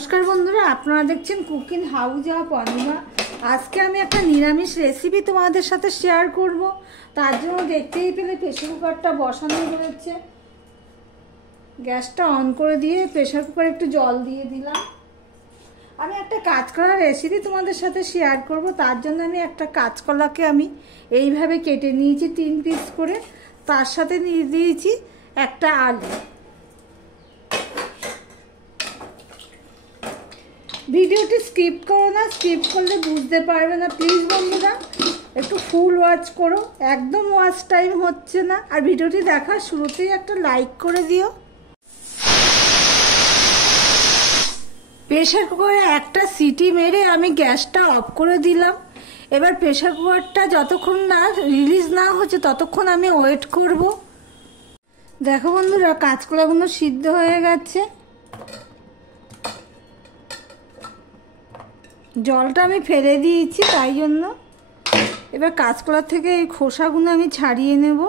नमस्कार बंधुरा आपनारा देखছেন कुकिंग हाउस ऑफ अनिमा। आज के आमी एक निरामिष रेसिपि तुम्हादेर साथे शेयर करब। तार जोन्नो देखतेई पेले प्रेसार कुकारटा बसानो रयेछे। ग्यासटा अन करे दिए प्रेसार कुकारे एकटु जल दिए दिलाम। आमी एकटा काचकला रेसिपि तुम्हादेर साथे शेयर करब। तार जोन्नो आमी एकटा काचकलाके आमी एइभाবে केटे निয়েছি 3 पिस करे। तार साथे निয়ে दिয়েছি একটা आलू। ভিডিওটি স্কিপ করো না, স্কিপ করলে বুঝতে পারবে না। প্লিজ বন্ধুরা একটু ফুল ওয়াচ করো, একদম ওয়াচ টাইম হচ্ছে না। আর ভিডিওটি দেখার শুরুতেই একটা লাইক করে দিও। প্রেসার কুকারে একটা সিটি মেরে আমি গ্যাসটা অফ করে দিলাম। এবার প্রেসার কুকারটা যতক্ষণ না রিলিজ না হচ্ছে ততক্ষণ আমি ওয়েট করব। দেখো বন্ধুরা কাঁচকলাগুলো সিদ্ধ হয়ে গেছে। জলটা আমি ফেলে দিয়েছি তাই জন্য। এবার কাঁচকলা থেকে এই খোসাগুলো আমি ছাড়িয়ে নেব।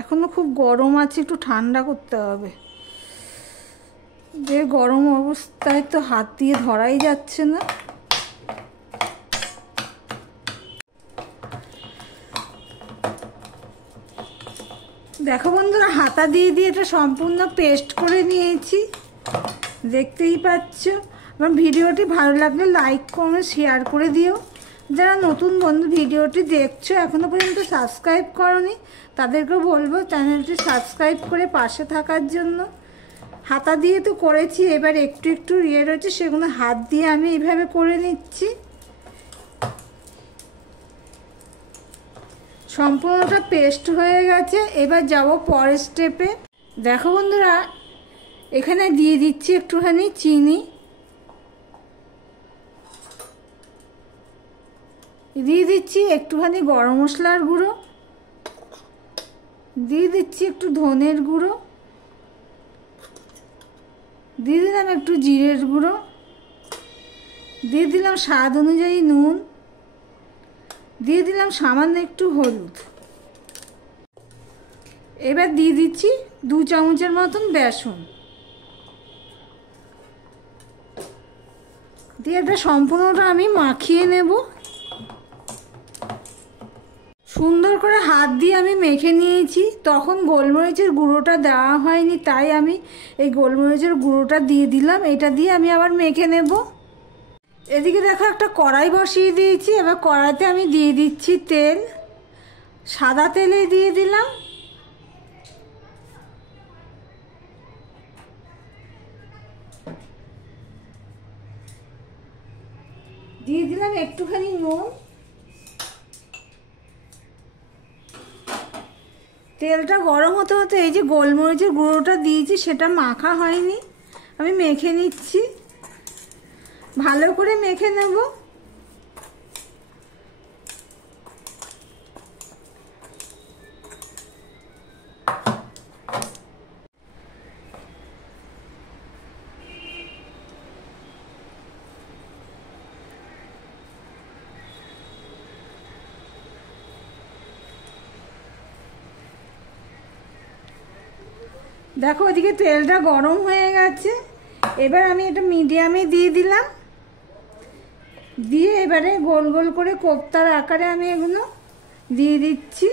এখনো খুব গরম আছে, একটু ঠান্ডা করতে হবে। যে গরম অবস্থায় তো হাত দিয়ে ধরাই যাচ্ছে না। দেখো বন্ধুরা হাতা দিয়ে দিয়ে এটা সম্পূর্ণ পেস্ট করে নিয়েছি, দেখতেই পাচ্ছ। আমার ভিডিওটি ভালো লাগলে লাইক কমেন্ট শেয়ার করে দিও। যারা নতুন বন্ধু ভিডিওটি দেখছো এখনো পর্যন্ত সাবস্ক্রাইব করনি তাদেরকে বলবো চ্যানেলটি সাবস্ক্রাইব করে পাশে থাকার জন্য। হাতা দিয়ে তো করেছি, এবার একটু একটু ইয়ে রয়েছে সেগুলো হাত দিয়ে আমি এইভাবে করে নিচ্ছি। সম্পূর্ণটা পেস্ট হয়ে গেছে। এবার যাব পরের স্টেপে। দেখো বন্ধুরা এখানে দিয়ে দিচ্ছি একটুখানি চিনি, দিয়ে দিচ্ছি একটুখানি গরম মশলার গুঁড়ো, দিয়ে দিচ্ছি একটু ধনের গুঁড়ো, দিয়ে দিলাম একটু জিরের গুঁড়ো, দিয়ে দিলাম স্বাদ অনুযায়ী নুন, দিয়ে দিলাম সামান্য একটু হলুদ। এবার দিয়ে দিচ্ছি 2 চামচের মতন বেসন, দিয়ে এটা সম্পূর্ণটা আমি মাখিয়ে নেব। সুন্দর করে হাত দিয়ে আমি মেখে নিয়েছি। তখন গোলমরিচের গুঁড়োটা দেওয়া হয়নি তাই আমি এই গোলমরিচের গুঁড়োটা দিয়ে দিলাম। এটা দিয়ে আমি আবার মেখে নেব। এদিকে দেখো একটা কড়াই বসিয়ে দিয়েছি। এবার কড়াইতে আমি দিয়ে দিচ্ছি তেল, সাদা তেলে দিয়ে দিলাম। দিয়ে দিলাম একটুখানি নুন। তেলটা গরম হতে হতে এই যে গোলমরিচের গুঁড়োটা দিয়েছি সেটা মাখা হয়নি, আমি মেখে নিচ্ছি। ভালো করে মেখে নেব। দেখো ওইদিকে তেলটা গরম হয়ে গেছে। এবার আমি এটা মিডিয়ামে দিয়ে দিলাম, দিয়ে এবারে গোল গোল করে কোপ্তার আকারে আমি এগুলো দিয়ে দিচ্ছি।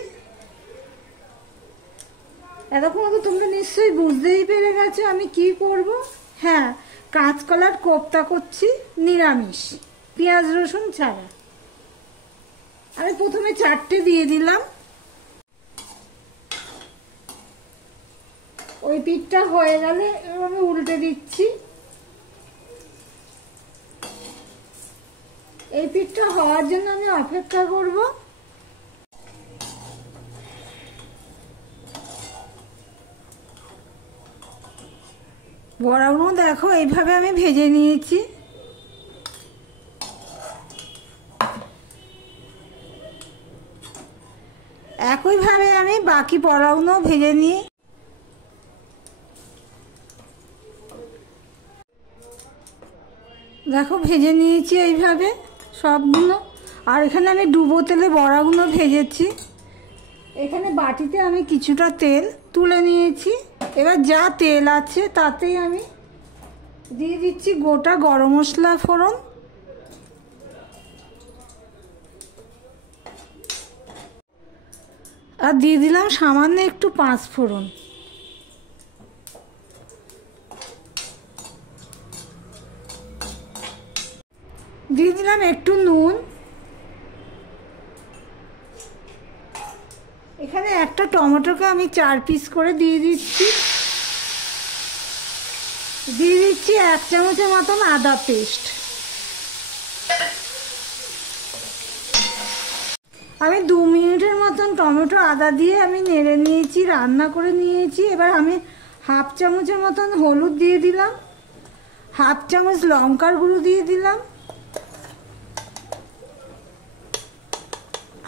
এতক্ষণ তো তোমরা নিশ্চয়ই বুঝতেই পেরে গেছো আমি কি করব। হ্যাঁ, কাঁচকলার কোপ্তা করছি নিরামিষ, পেঁয়াজ রসুন ছাড়া। আমি প্রথমে 4টে দিয়ে দিলাম। ওই পিঠটা হয়ে গেলে আমি উল্টে দিচ্ছি। এই পিঠটা হওয়ার জন্য আমি অপেক্ষা করব। বড়াগুলো দেখো এইভাবে আমি ভেজে নিয়েছি। একইভাবে আমি বাকি বড়াগুলো ভেজে নিয়ে দেখো ভেজে নিয়েছি এইভাবে সবগুলো। আর এখানে আমি ডুবো তেলে বড়াগুলো ভেজেছি। এখানে বাটিতে আমি কিছুটা তেল তুলে নিয়েছি। এবার যা তেল আছে তাতেই আমি দিয়ে দিচ্ছি গোটা গরম মশলা ফোড়ন, আর দিয়ে দিলাম সামান্য একটু 5 ফোড়ন। দিয়ে দিলাম একটু নুন। এখানে একটা টমেটোকে আমি 4 পিস করে দিয়ে দিচ্ছি। দিয়ে দিচ্ছি 1 চামচের মতন আদা পেস্ট। আমি 2 মিনিটের মতন টমেটো আদা দিয়ে আমি নেড়ে নিয়েছি, রান্না করে নিয়েছি। এবার আমি 1/2 চামচের মতন হলুদ দিয়ে দিলাম, 1/2 চামচ লঙ্কার গুঁড়ো দিয়ে দিলাম,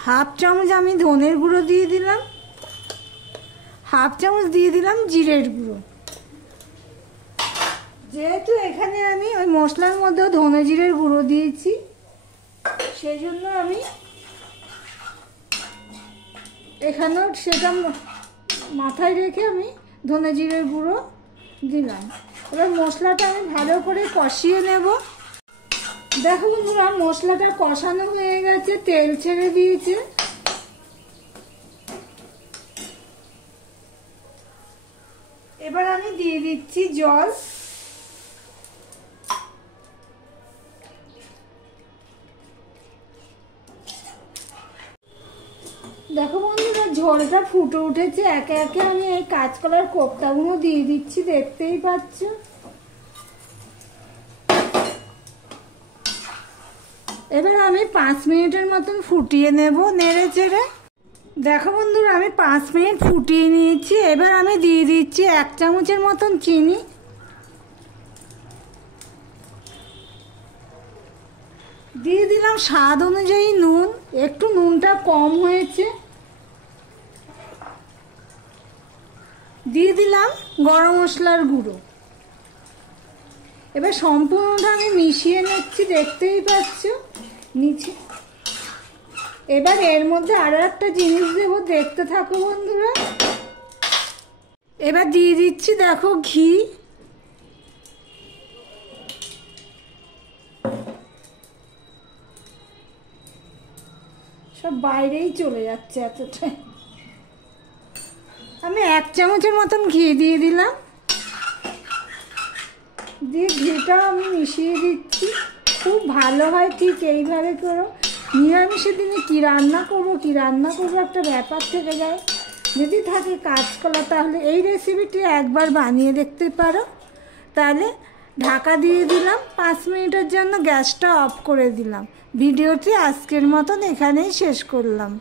1/2 চামচ আমি ধনের গুঁড়ো দিয়ে দিলাম, 1/2 চামচ দিয়ে দিলাম জিরের গুঁড়ো। যেহেতু এখানে আমি ওই মশলার মধ্যেও ধনে জিরের গুঁড়ো দিয়েছি, সেই জন্য আমি এখানেও সেটা মাথায় রেখে আমি ধনে জিরের গুঁড়ো দিলাম। এবার মশলাটা আমি ভালো করে কষিয়ে নেব। দেখো বন্ধুরা, মশলাটা কষানো হয়ে গেছে, তেল ছেড়ে দিয়েছে। এবার আমি দিয়ে দিচ্ছি জল। দেখো বন্ধুরা, ঝোলটা ফুটে উঠেছে। একে একে আমি এই কাঁচকলার কোপ্তাগুলো দিয়ে দিচ্ছি, দেখতেই পাচ্ছ। এবার আমি 5 মিনিটের মতন ফুটিয়ে নেব নেড়ে চেড়ে। দেখো বন্ধুরা, আমি 5 মিনিট ফুটিয়ে নিয়েছি। এবার আমি দিয়ে দিচ্ছি 1 চামচের মতন চিনি, দিয়ে দিলাম স্বাদ অনুযায়ী নুন। একটু নুনটা কম হয়েছে। দিয়ে দিলাম গরম মশলার গুঁড়ো। এবার সম্পূর্ণটা আমি মিশিয়ে নিচ্ছি, দেখতেই পাচ্ছ নিচে। এবার এর মধ্যে আরো একটা জিনিস দেবো, দেখতে থাকো বন্ধুরা। এবার দিয়ে দিচ্ছি দেখো ঘি। সব বাইরেই চলে যাচ্ছে এতটাই। আমি 1 চামচের মতন ঘি দিয়ে দিলাম, দিয়ে ঘিটা আমি মিশিয়ে দিচ্ছি। খুব ভালো হয়, ঠিক এইভাবে করো। নিরামিষের দিনে কী রান্না করবো একটা ব্যাপার থেকে যায়। যদি থাকে কাঁচকলা, তাহলে এই রেসিপিটি একবার বানিয়ে দেখতে পারো। তাহলে ঢাকা দিয়ে দিলাম 5 মিনিটের জন্য, গ্যাসটা অফ করে দিলাম। ভিডিওটি আজকের মতন এখানেই শেষ করলাম।